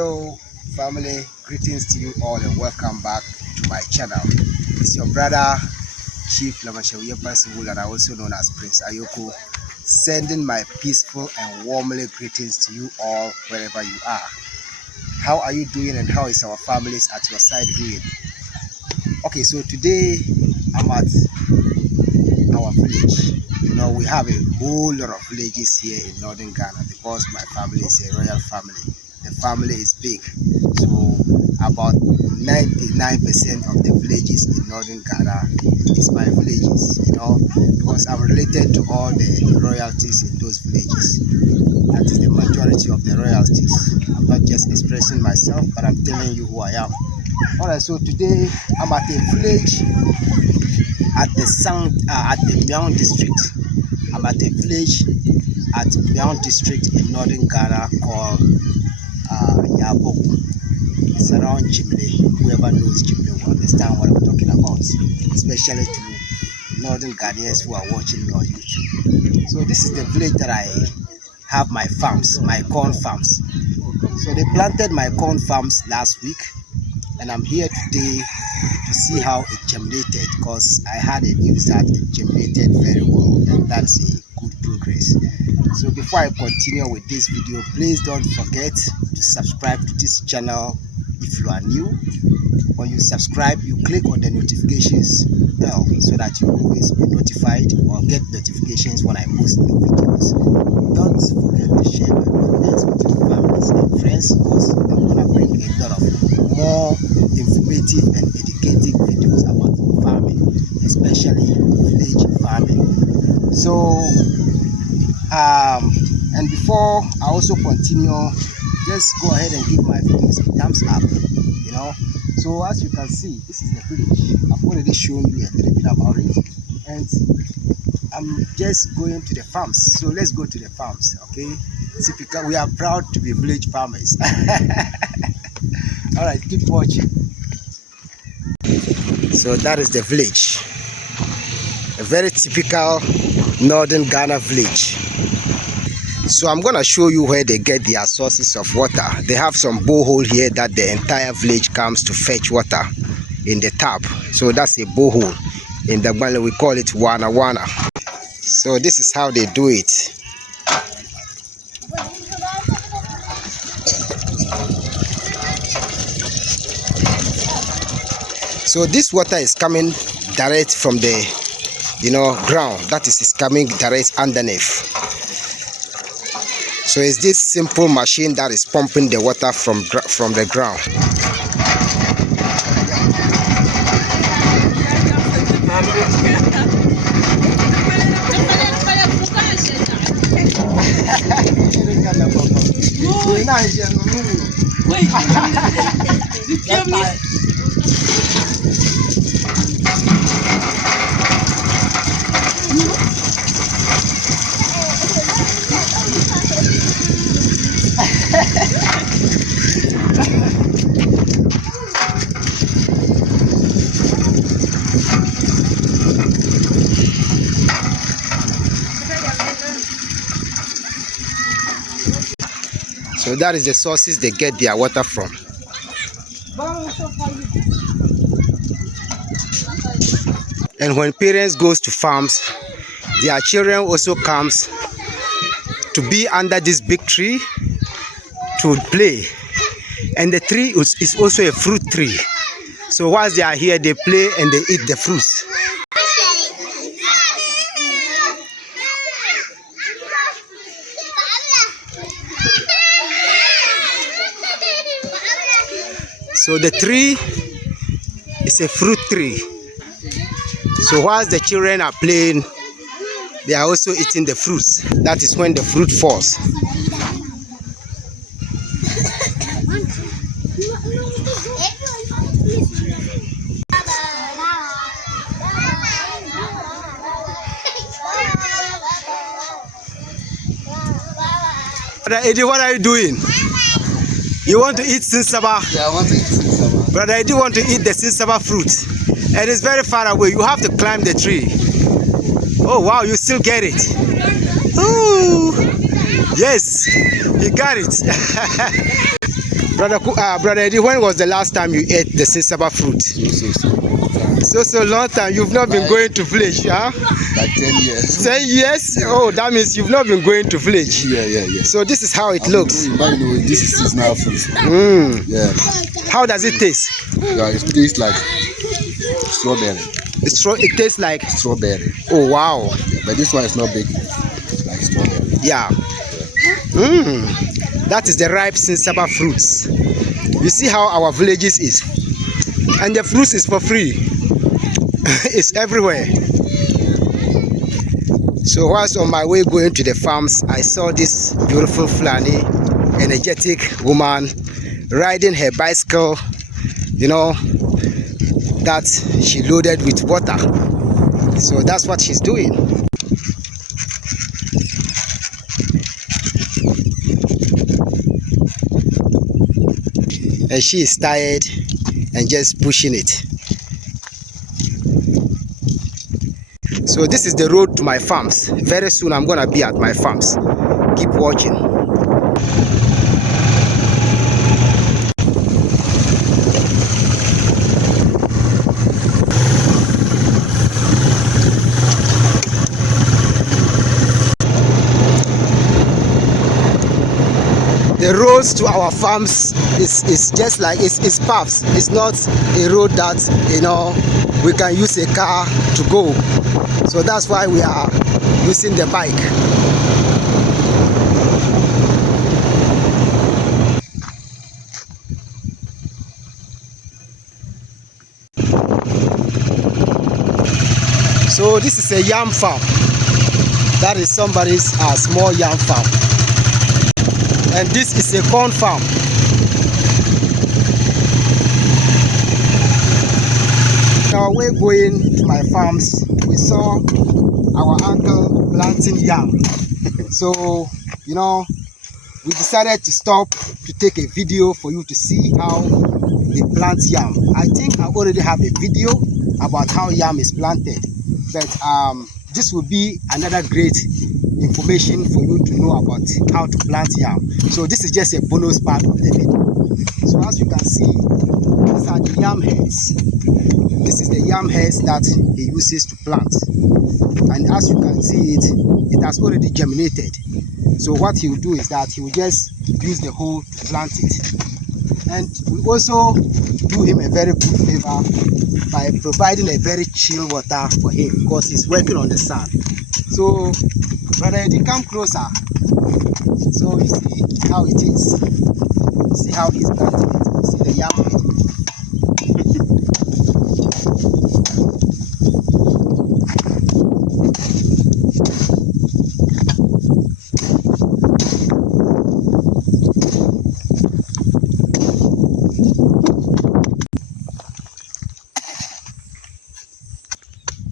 Hello family, greetings to you all and welcome back to my channel. It's your brother Chief Yam Farm, and I also known as Prince Ayoko, sending my peaceful and warmly greetings to you all wherever you are. How are you doing and how is our families at your side doing? Okay, so today I'm at our village. You know, we have a whole lot of villages here in northern Ghana because my family is a royal family. The family is big, so about 99% of the villages in northern Ghana is my villages, you know, because I'm related to all the royalties in those villages. That is the majority of the royalties. I'm not just expressing myself, but I'm telling you who I am. Alright, so today I'm at a village at the Miao district. I'm at a village at Miao district in northern Ghana called Yam Farm. It's around Chimney. Whoever knows Chimney will understand what I'm talking about, especially to northern Ghanaians who are watching me on YouTube. So this is the village that I have my farms, my corn farms. So they planted my corn farms last week, and I'm here today to see how it germinated, because I had a news that it germinated very well, and that's a good progress. So before I continue with this video, please don't forget to subscribe to this channel if you are new. When you subscribe, you click on the notifications bell so that you always be notified or get notifications when I post new videos. Don't forget to share my contents with your families and friends, because I'm gonna bring a lot of more informative and educative videos about farming, especially village farming. So and before I also continue, just go ahead and give my videos a thumbs up, you know. So as you can see, this is the village. I've already shown you a little bit about it, and I'm just going to the farms. So let's go to the farms, okay? Typical, we are proud to be village farmers. All right, keep watching. So that is the village, a very typical northern Ghana village. So I'm gonna show you where they get their sources of water. They have some borehole here that the entire village comes to fetch water in the tap. So that's a borehole. In the Bali we call it wana wana. So this is how they do it. So this water is coming direct from the ground. That is, it's coming direct underneath. So it's this simple machine that is pumping the water from the ground. So that is the sources they get their water from. And when parents goes to farms, their children also comes to be under this big tree to play. And the tree is also a fruit tree. So whilst they are here, they play and they eat the fruits. So the tree is a fruit tree. So whilst the children are playing, they are also eating the fruits. That is when the fruit falls. Brother Eddie, what are you doing? You want to eat sinsaba? Yeah, I want to eat sinsaba. Brother Eddie want to eat the sinsaba fruit. And it's very far away. You have to climb the tree. Oh wow, you still get it. Ooh. Yes, you got it. Brother Eddie, when was the last time you ate the sisaba fruit? So long time. You've not been going to village, huh? Like 10 years. 10 years? Oh, that means you've not been going to village. Yeah. So this is how it looks. But you know, this is seasonal fruit. Yeah. How does it taste? Yeah, it tastes like strawberry. It tastes like strawberry. Oh wow! Yeah, but this one is not big. It's like strawberry. Yeah. That is the ripe sinsaba fruits. You see how our villages is, and the fruits is for free. It's everywhere. So whilst on my way going to the farms, I saw this beautiful Fulani, energetic woman riding her bicycle, you know, that she loaded with water. So that's what she's doing. And she is tired and just pushing it. So this is the road to my farms. Very soon I'm gonna be at my farms. Keep watching. The roads to our farms is just like it's paths. It's not a road that, you know, we can use a car to go. So that's why we are using the bike. So this is a yam farm. That is somebody's small yam farm. And this is a corn farm. On our way going to my farms, we saw our uncle planting yam. So, you know, we decided to stop to take a video for you to see how they plant yam. I think I already have a video about how yam is planted, but this will be another great information for you to know about how to plant yam. So this is just a bonus part of the video. So as you can see, these are the yam heads. This is the yam heads that he uses to plant. And as you can see it has already germinated. So what he will do is that he will just use the hole to plant it. And we also do him a very good favor by providing a very chill water for him because he's working on the sun. So Brother Eddie, come closer. So you see how it is. You see how he's planting it. You see the yam head.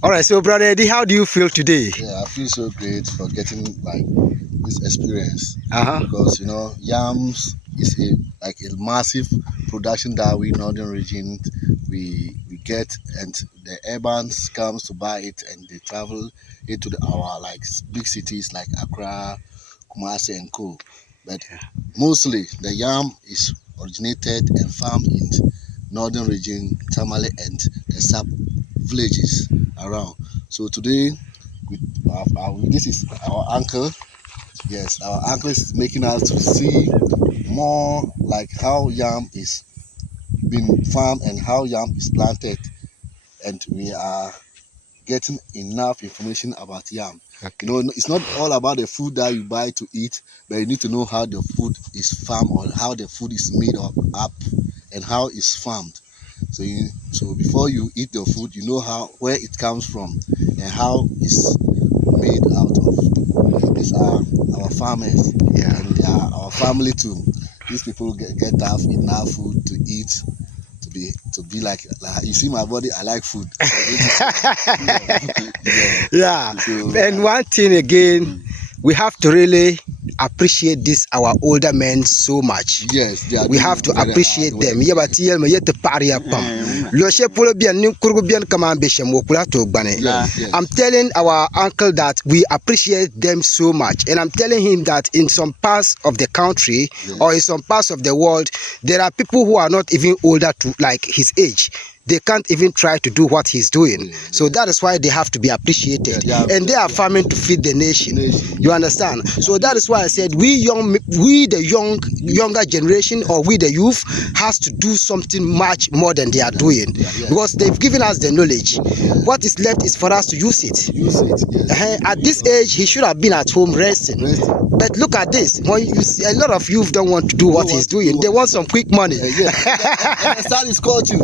Alright, so Brother Eddie, how do you feel today? Yeah, I feel so great for getting like this experience. Because you know, yams is a massive production that we northern region we get, and the urbans comes to buy it and they travel into our like big cities like Accra, Kumasi and Co. But mostly the yam is originated and farmed in northern region, Tamale and the sub villages around. So today this is our uncle. Yes, our uncle is making us to see more like how yam is being farmed and how yam is planted, and we are getting enough information about yam. Okay. You know, it's not all about the food that you buy to eat, but you need to know how the food is farmed or how the food is made up and how it's farmed. So before you eat the food, you know where it comes from and how it's made out of. These are our farmers, and they are our family too. These people get enough food to eat, to be like you see my body. I like food. Yeah. So, and one thing again, we have to really appreciate this our older men so much. Yes, they are We have to appreciate them. Yeah, but here me yet paria pam. Loshe polo bien nim kurgu bien kama beshe mokula to gbane. I'm telling our uncle that we appreciate them so much, and I'm telling him that in some parts of the country or in some parts of the world, there are people who are not even older to like his age. They can't even try to do what he's doing. So that is why they have to be appreciated. And they are farming to feed the nation. You understand? So that is why I said we the younger generation, or we the youth, has to do something much more than they are doing. Because they've given us the knowledge. What is left is for us to use it. At this age, he should have been at home resting. But look at this. When you see, a lot of youth don't want to do what he's doing. They want some quick money. The sun is coaching.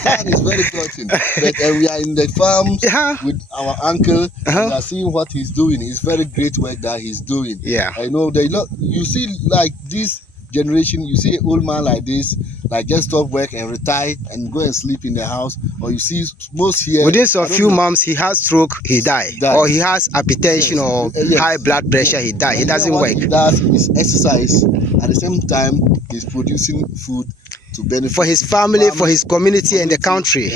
Sun is very touching. But we are in the farm with our uncle. We are seeing what he's doing. It's very great work that he's doing. I know you see like this generation, you see an old man like this, like just stop work and retire and go and sleep in the house, or you see most here within a few months he has stroke, he died. Or he has hypertension or high blood pressure, he died. He doesn't work. He does is exercise. At the same time, he's producing food to benefit for his family, for his community and the country.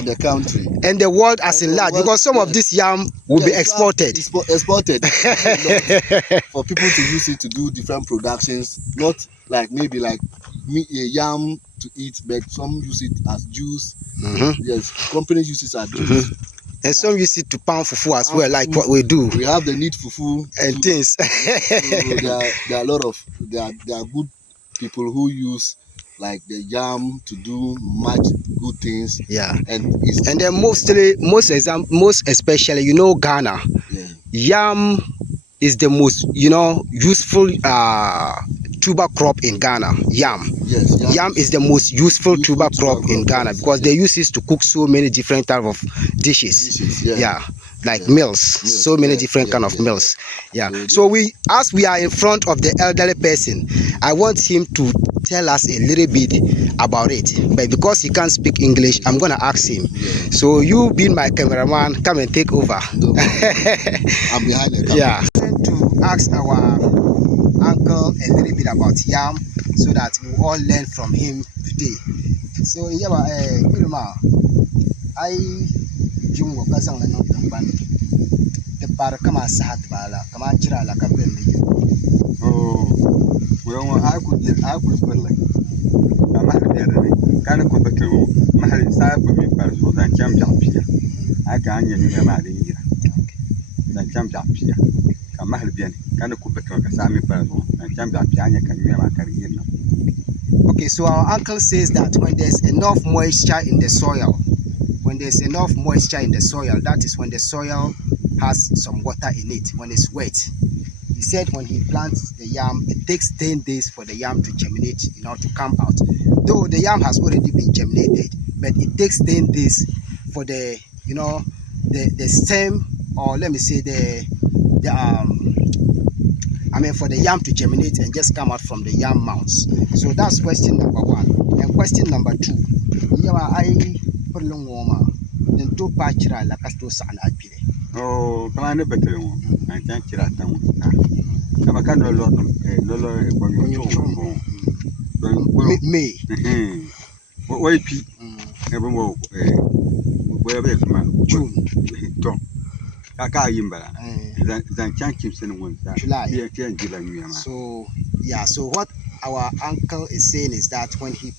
And the world as in large, because some of this yam will be exported. Exported for people to use it to do different productions, not like maybe like yam to eat, but some use it as juice. Yes, companies use it as juice. And some use it to pound fufu as well, like what we do. We have the need fufu and things. So there are a lot of there are good people who use like the yam to do much good things. And then most especially, you know, Ghana, yam is the most, you know, useful tuber crop in Ghana. Yam is the most useful tuber crop in Ghana, because they use it to cook so many different types of dishes. Like meals, so many different kind of meals. So as we are in front of the elderly person, I want him to tell us a little bit about it. But because he can't speak English, I'm gonna ask him. So you being my cameraman, come and take over. I'm behind the camera. To ask our uncle a little bit about yam, so that we all learn from him today. So I jungo kasang na nong tamban te para kama sahat bala kama jira la ka bembe well I could like kama biya ne kana ko beto mahal sa ko mi par so dan cham pia aka anya ni ma de ngira dan cham pia kama mahal biya ne kana ko beto ka sa mi par so dan cham pia anya kan mi ma kariyir na. Okay, so our uncle says that when there's enough moisture in the soil, that is when the soil has some water in it, when it's wet. He said when he plants the yam, it takes 10 days for the yam to germinate, to come out. Though the yam has already been germinated, but it takes 10 days for the, the stem, or let me say for the yam to germinate and just come out from the yam mounds. So that's question number 1. And question number 2, kama ne beto mo an kan kira tan kama kan lolo me why pi e bo mo be kuma June to ka yimbara zan kan kimsen won sa July. So what our uncle is saying is that when he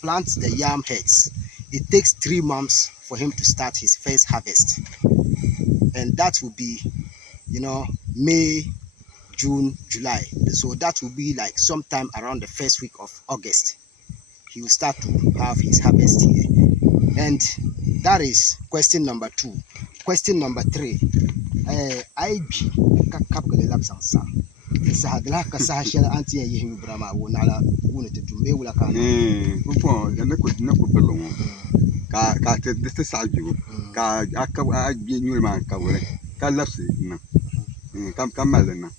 plants the yam heads, it takes 3 months for him to start his first harvest, and that will be May, June, July. So that will be like sometime around the first week of August he will start to have his harvest here. And that is question number 2. Question number 3, IB kapkale lapsansa sahadla ka sahashela anti yihimi brama wonala wonete dumbe wala kana ko na ko belo ka te de salju ka aka bi nyul ma ka wala ka lapsi na kam malna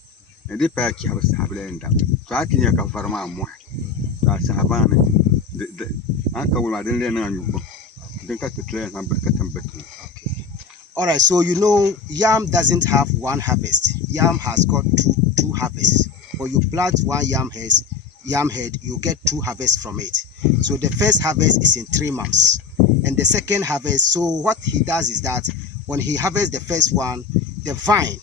ndi pa ki haba sahabla nda to akinya ka farma mo ta sahabana de aka wala den le na nyugo den ka tetle na ba ka tambatu. All right, so yam doesn't have one harvest. Yam has got two harvests. or you plant one yam head, you get 2 harvests from it. So the first harvest is in 3 months, and the second harvest, so what he does is that when he harvests the first one, the vine,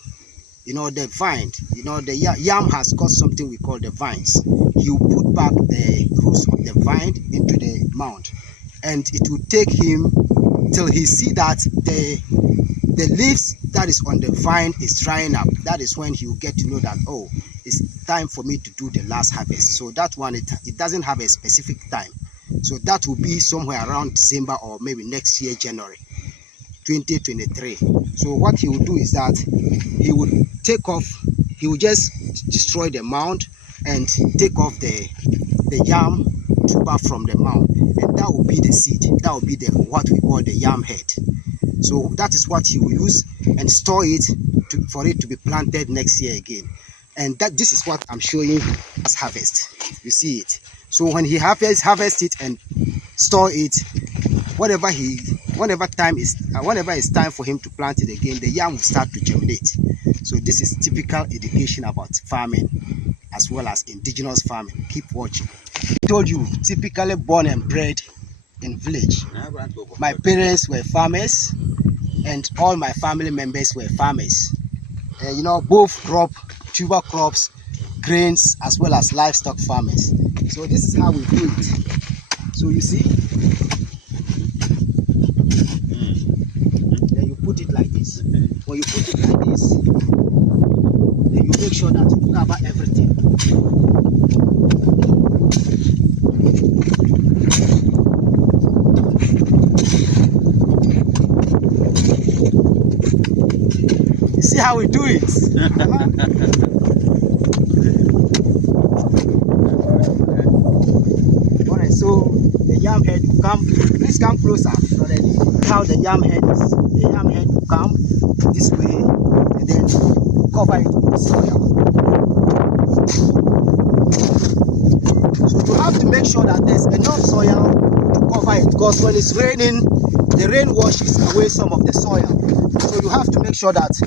the yam has got something we call the vines. You put back the roots of the vine into the mound, and it will take him till he see that the leaves that is on the vine is drying up. That is when he will get to know that, oh, it's time for me to do the last harvest. So that one, it doesn't have a specific time. So that will be somewhere around December or maybe next year, January 2023. So what he will do is that he will just destroy the mound and take off the yam tuber from the mound, and that will be the seed. That will be what we call the yam head. So that is what he will use and store it for it to be planted next year again. And this is what I'm showing you as harvest. You see it. So when he harvest it and store it, whenever it's time for him to plant it again, the yam will start to germinate. So this is typical education about farming as well as indigenous farming. Keep watching. I told you, typically born and bred in village. My parents were farmers and all my family members were farmers. Both tuber crops, grains, as well as livestock farmers. So this is how we do it. So you see, then you put it like this. When you put it like this, then you make sure that you cover everything. You see how we do it? Alright, so the yam head will please come closer. How the yam head will come this way and then cover it with the soil. So you have to make sure that there's enough soil to cover it, because when it's raining, the rain washes away some of the soil. So you have to make sure that you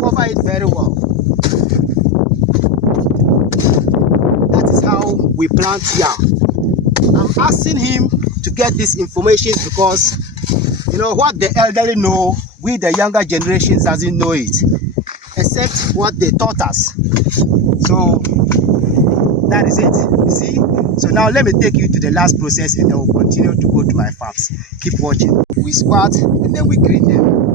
cover it very well. That is how we plant yam. I'm asking him to get this information because what the elderly know, we the younger generations doesn't know it, except what they taught us. So that is it, you see. So now let me take you to the last process and then we'll continue to go to my farms. Keep watching. We squat and then we greet them.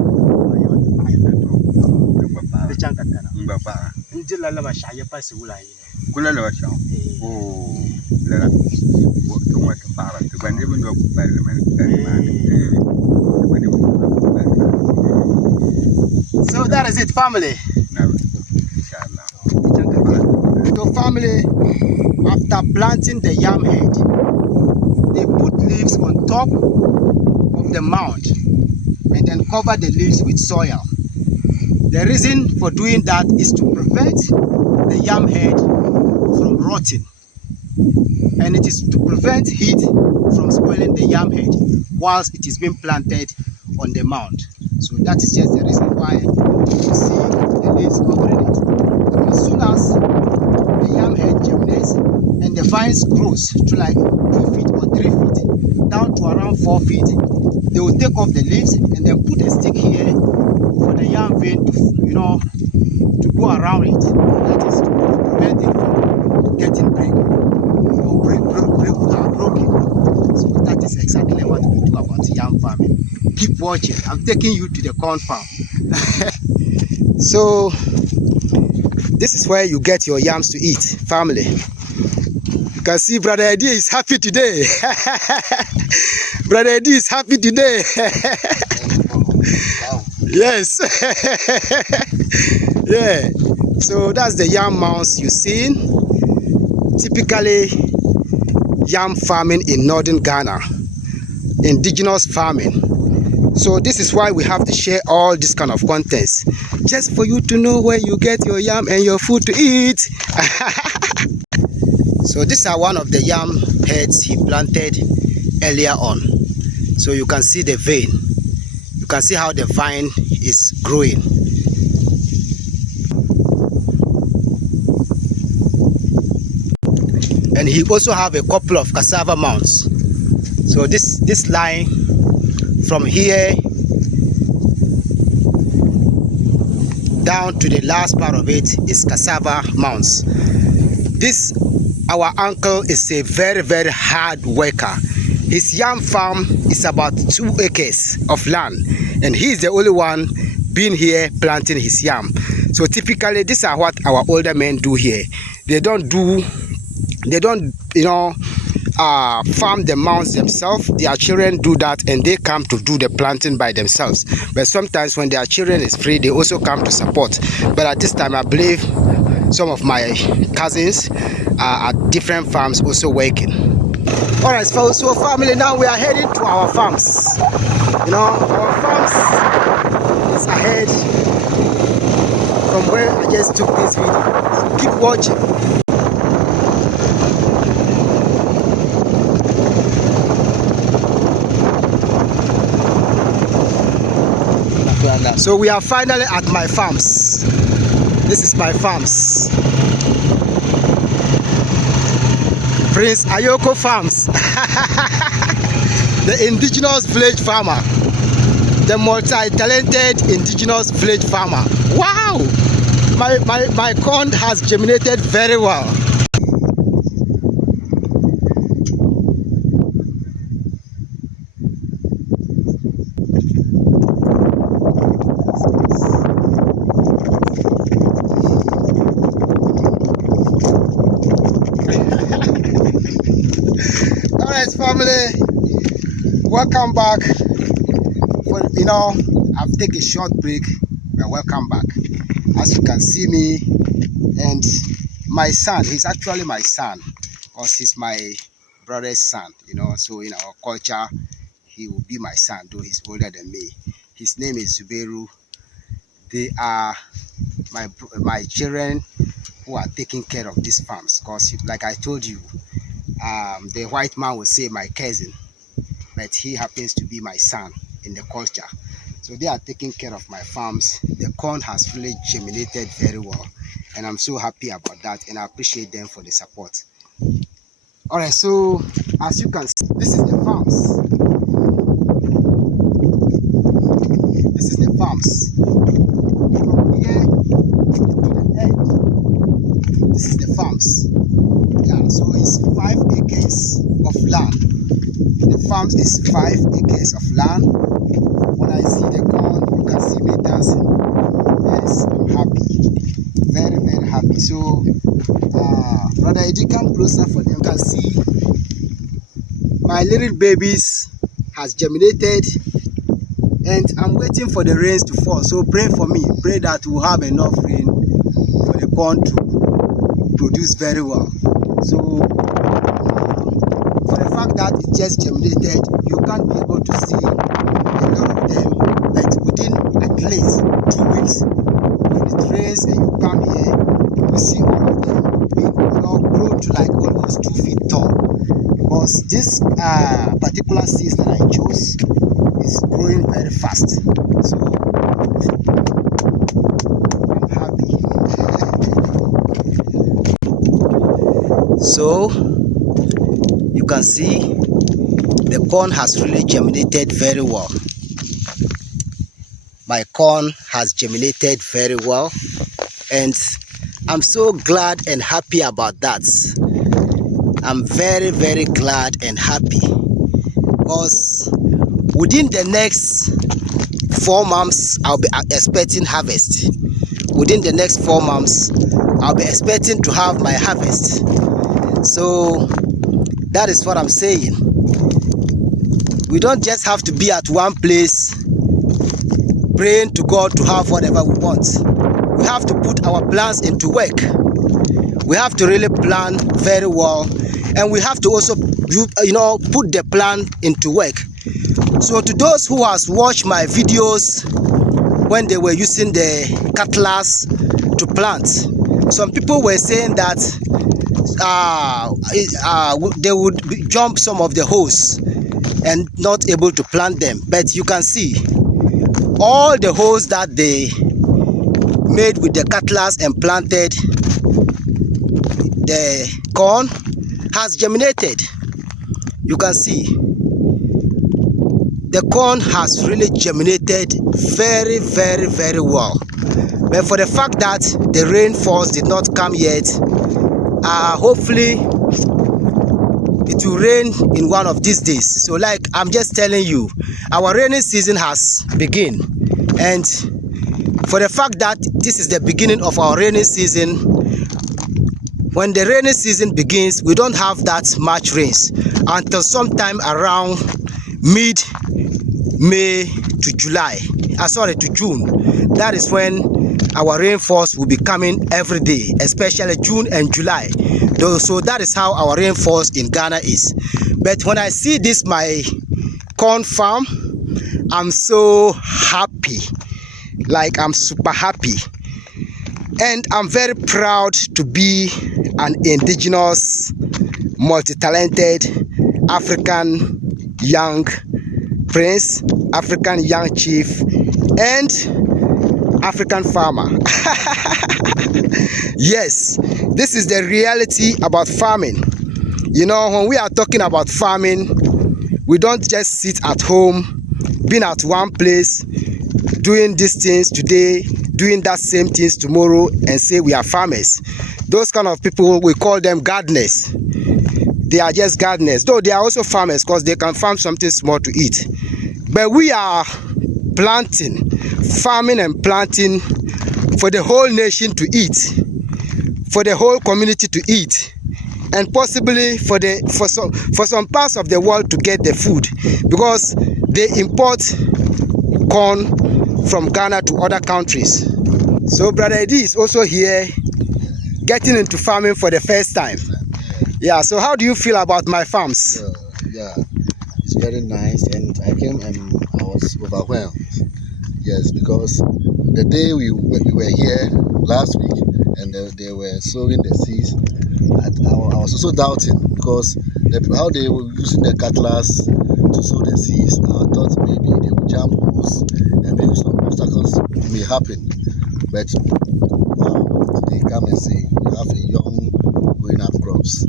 So that is it, family. So family, after planting the yam head, they put leaves on top of the mound and then cover the leaves with soil. The reason for doing that is to prevent the yam head from rotting, and it is to prevent heat from spoiling the yam head whilst it is being planted on the mound. So that is just the reason why you see the leaves covering it. As soon as the yam head germinates and the vines grows to like 2 feet or 3 feet down to around 4 feet, they will take off the leaves and then put a stick here for the yam vein to go around it. That is to prevent it from getting broken. So that is exactly what we do about yam farming. Keep watching. I'm taking you to the corn farm. So this is where you get your yams to eat, family. You can see Brother Eddie is happy today. Brother Eddie is happy today. Yes. Yeah. So that's the yam mounds you see. Typically yam farming in northern Ghana, indigenous farming. So this is why we have to share all this kind of contents, just for you to know where you get your yam and your food to eat. So these are one of the yam heads he planted earlier on. So you can see the vein. You can see how the vine is growing. and he also have a couple of cassava mounds. So this line from here down to the last part of it is cassava mounds. This our uncle is a very, very hard worker. His yam farm is about 2 acres of land, and he's the only one being here planting his yam. So typically these are what our older men do here. They don't farm the mounds themselves. Their children do that, and they come to do the planting by themselves. But sometimes when their children is free, they also come to support. But at this time, I believe some of my cousins are at different farms also working. All right, so family, now we are heading to our farms. Our farms is ahead from where I just took this video. So keep watching. So we are finally at my farms. This is my farms. Prince Ayoko Farms. The indigenous village farmer. The multi-talented indigenous village farmer. Wow! My corn has germinated very well. Family, welcome back. I've taken a short break, but welcome back. As you can see me and my son, he's actually my son because he's my brother's son, so in our culture he will be my son, though he's older than me. His name is Zuberu. They are my children who are taking care of these farms, because like I told you, the white man will say my cousin, but he happens to be my son in the culture. So they are taking care of my farms. The corn has really germinated very well, and I'm so happy about that, and I appreciate them for the support. All right, so as you can see, this is the farms. This is the farms. From here to the end, this is the farms. Yeah, so it's 5 acres of land. The farms is 5 acres of land. When I see the corn, you can see me dancing. Yes, I'm happy. Very, very happy. So, brother Eddie, come closer for them. You can see my little babies has germinated, and I'm waiting for the rains to fall. So pray for me. Pray that we'll have enough rain for the corn to produce very well. So, for the fact that it just germinated, you can't be able to see a lot of them, but within at least 2 weeks, when it rains and you come here, you will see all of them being grown to like almost 2 feet tall. Because this particular seeds that I chose is growing very fast. So, I'm happy. So you can see the corn has really germinated very well. My corn has germinated very well, and I'm so glad and happy about that. I'm very, very glad and happy, because within the next 4 months I'll be expecting harvest. Within the next 4 months I'll be expecting to have my harvest. So that is what I'm saying. We don't just have to be at one place praying to God to have whatever we want. We have to put our plans into work. We have to really plan very well, and we have to also put the plan into work. So to those who has watched my videos when they were using the cutlass to plant, some people were saying that they would jump some of the holes and not able to plant them. But you can see all the holes that they made with the cutlass and planted the corn has germinated. You can see the corn has really germinated very, very, very well. But for the fact that the rainfalls did not come yet, hopefully it will rain in one of these days. So like I'm just telling you, our rainy season has begun, and for the fact that this is the beginning of our rainy season, when the rainy season begins, we don't have that much rains until sometime around mid-May to July. To June. That is when our rainfalls will be coming every day, especially June and July. So that is how our rainfalls in Ghana is. But when I see this, my corn farm, I'm so happy. Like, I'm super happy. And I'm very proud to be an indigenous, multi-talented African young prince, African young chief, and African farmer. Yes, this is the reality about farming. You know, when we are talking about farming, we don't just sit at home, being at one place, doing these things today, doing that same things tomorrow, and say we are farmers. Those kind of people, we call them gardeners. They are just gardeners, though they are also farmers because they can farm something small to eat. But we are planting, farming and planting for the whole nation to eat, for the whole community to eat, and possibly for some parts of the world to get the food, because they import corn from Ghana to other countries. So Brother Eddie is also here, getting into farming for the first time. Yeah, so how do you feel about my farms? Yeah, it's very nice, and I came and I was overwhelmed. Yes, because the day we were here last week and they were sowing the seeds, I was also doubting, because how they were using the cutlass to sow the seeds. I thought maybe they would jump holes and maybe some obstacles may happen. But they come and say we have a young growing up crops.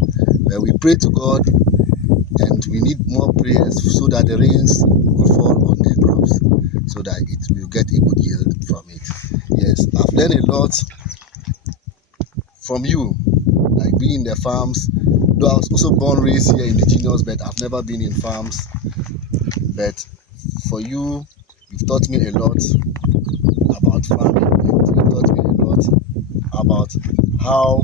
But we pray to God, and we need more prayers so that the rains will fall on the crops, so that it will get a good yield from it. Yes, I've learned a lot from you, like being in the farms. Though I was also born raised here indigenous, but I've never been in farms. But for you, you've taught me a lot about farming, and you taught me a lot about how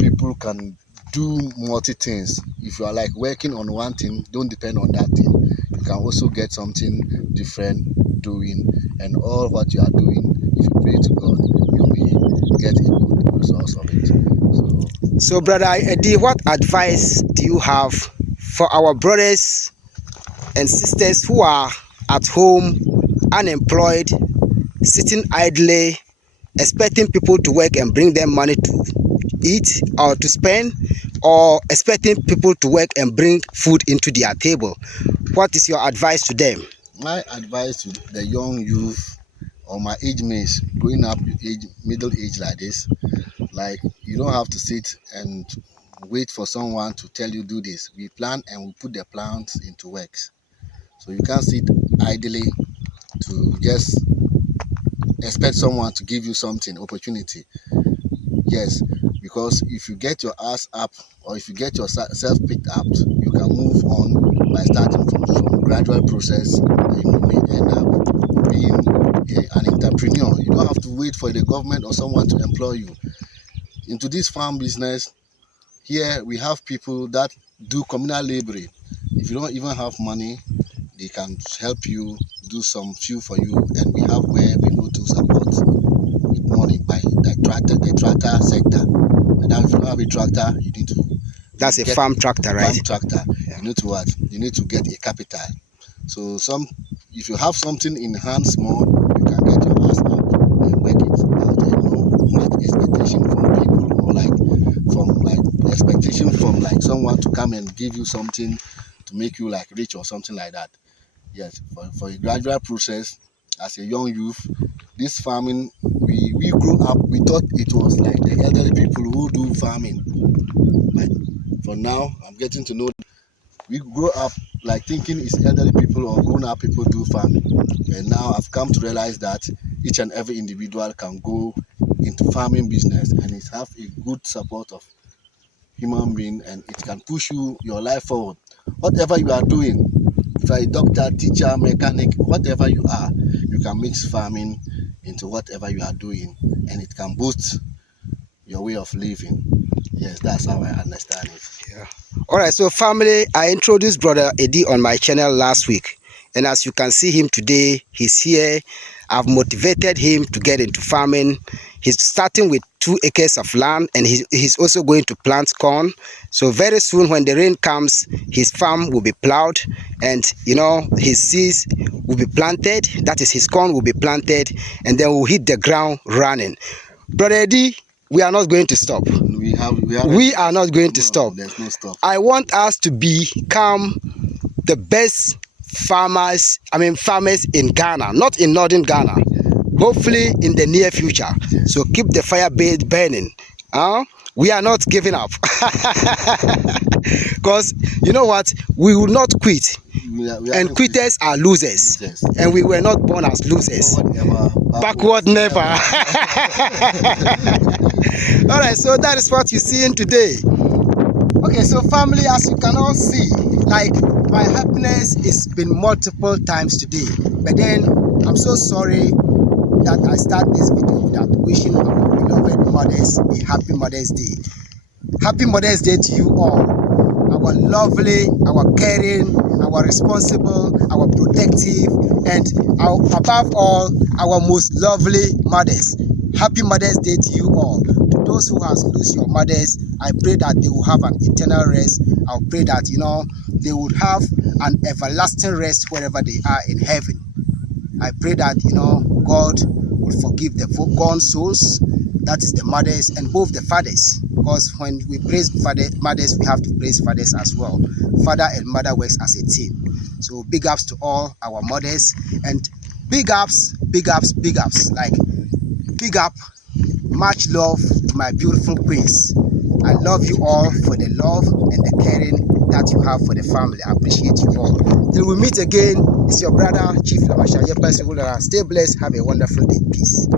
people can do multi things. If you are like working on one thing, don't depend on that thing. You can also get something different doing, and all what you are doing, if you pray to God, you may get a good result of it. So Brother Eddie, what advice do you have for our brothers and sisters who are at home, unemployed, sitting idly, expecting people to work and bring them money to eat or to spend, or expecting people to work and bring food into their table? What is your advice to them? My advice to the young youth or my age mates growing up middle age like this, like, you don't have to sit and wait for someone to tell you do this. We plan and we put the plans into works. So you can't sit idly to just expect someone to give you something, opportunity. Yes, because if you get your ass up, or if you get yourself picked up, you can move on by starting from gradual process, and you may end up being an entrepreneur. You don't have to wait for the government or someone to employ you. Into this farm business, here we have people that do communal laboring. If you don't even have money, they can help you do some few for you, and we have where people to support with money by the tractor sector. And now if you don't have a tractor, you need to. That's a farm tractor, right? Farm tractor. Yeah. You need to what? You need to get a capital. So if you have something in hand small, you can get your ass up and work it without no much expectation from people, or expectation from someone to come and give you something to make you rich or something like that. Yes, for a gradual process, as a young youth, this farming, we grew up, we thought it was like the elderly people who do farming. But For now, I'm getting to know. We grow up like thinking it's elderly people or grown-up people do farming, and now I've come to realize that each and every individual can go into farming business, and it have a good support of human being, and it can push your life forward. Whatever you are doing, if you're a doctor, teacher, mechanic, whatever you are, you can mix farming into whatever you are doing, and it can boost your way of living. Yes, that's how I understand it. Yeah. All right, so family, I introduced Brother Eddie on my channel last week, and as you can see him today, he's here. I've motivated him to get into farming. He's starting with 2 acres of land, and he's also going to plant corn. So very soon when the rain comes, his farm will be plowed, and his seeds will be planted. That is, his corn will be planted, and then we'll hit the ground running. Brother Eddie, we are not going to stop. We are not going to stop. There's no stop. I want us to become the best farmers in Ghana, not in northern Ghana. Hopefully in the near future. So keep the fire burning. We are not giving up. Because you know what? We will not quit. And quitters are losers. And we were not born as losers. Backward never. All right, so that is what you're seeing today. Okay, so family, as you can all see, like, my happiness has been multiple times today. But then I'm so sorry that I start this video without wishing our beloved mothers a happy Mother's Day. Happy Mother's Day to you all. Our lovely, our caring, our responsible, our protective, and above all, our most lovely mothers. Happy Mother's Day to you all. To those who has lost your mothers, I pray that they will have an eternal rest. I pray that they would have an everlasting rest wherever they are in heaven. I pray that God will forgive the gone souls, that is the mothers, and both the fathers. Because when we praise mothers, we have to praise fathers as well. Father and mother works as a team. So big ups to all our mothers, and big ups, like big up, much love to my beautiful Prince. I love you all for the love and the caring that you have for the family. I appreciate you all. Till we meet again, it's your brother, Chief Lamasha. Stay blessed. Have a wonderful day. Peace.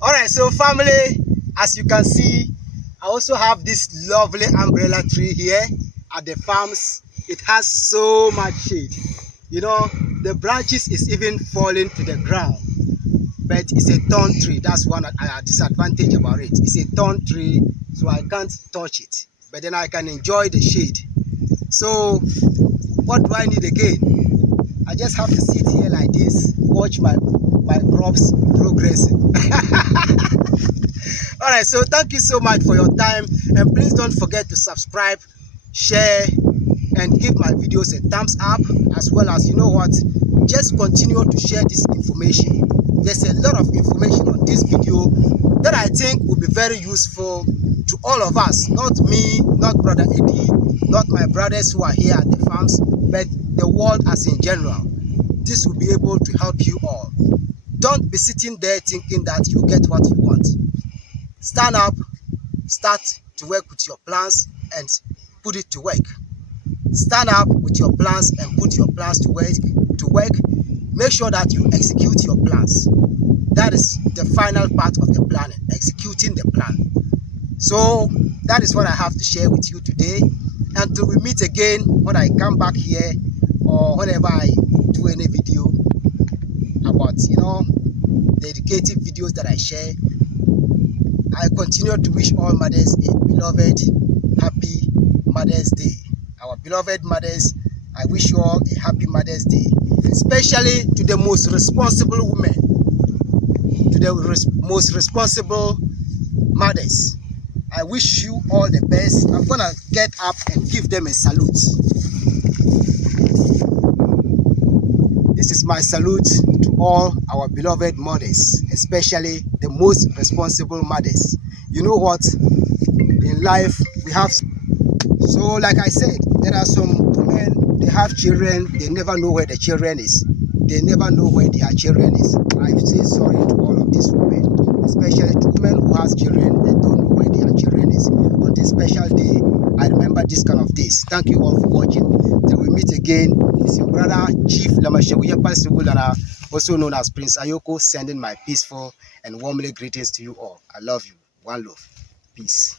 All right, so family, as you can see, I also have this lovely umbrella tree here at the farms. It has so much shade. The branches is even falling to the ground. But it's a thorn tree. That's one disadvantage about it. It's a thorn tree, so I can't touch it. But then I can enjoy the shade. So what do I need again? I just have to sit here like this, watch my crops progressing. All right, so thank you so much for your time, and please don't forget to subscribe, share, and give my videos a thumbs up, as well as just continue to share this information. There's a lot of information on this video that I think will be very useful to all of us, not me, not Brother Eddie, not my brothers who are here at the farms, but the world as in general. This will be able to help you all. Don't be sitting there thinking that you get what you want. Stand up, start to work with your plans and put it to work. Stand up with your plans and put your plans to work. Make sure that you execute your plans. That is the final part of the planning, executing the plan. So that is what I have to share with you today. Until we meet again, when I come back here or whenever I do any video about the educative videos that I share, I continue to wish all mothers a beloved happy Mother's Day. Our beloved mothers, I wish you all a happy Mother's Day, especially to the most responsible women, to the most responsible mothers. I wish you all the best. I'm gonna get up and give them a salute. This is my salute to all our beloved mothers, especially the most responsible mothers. You know what? In life, we have... So like I said, there are some women, they have children, they never know where the children is. They never know where their children is. I say sorry to all of these women, especially to women who has children and don't know where their children is. On this special day, I remember this kind of days. Thank you all for watching. Till we meet again, it's your brother Chief Lamashawiyepa Sigulara, also known as Prince Ayoko, sending my peaceful and warmly greetings to you all. I love you. One love. Peace.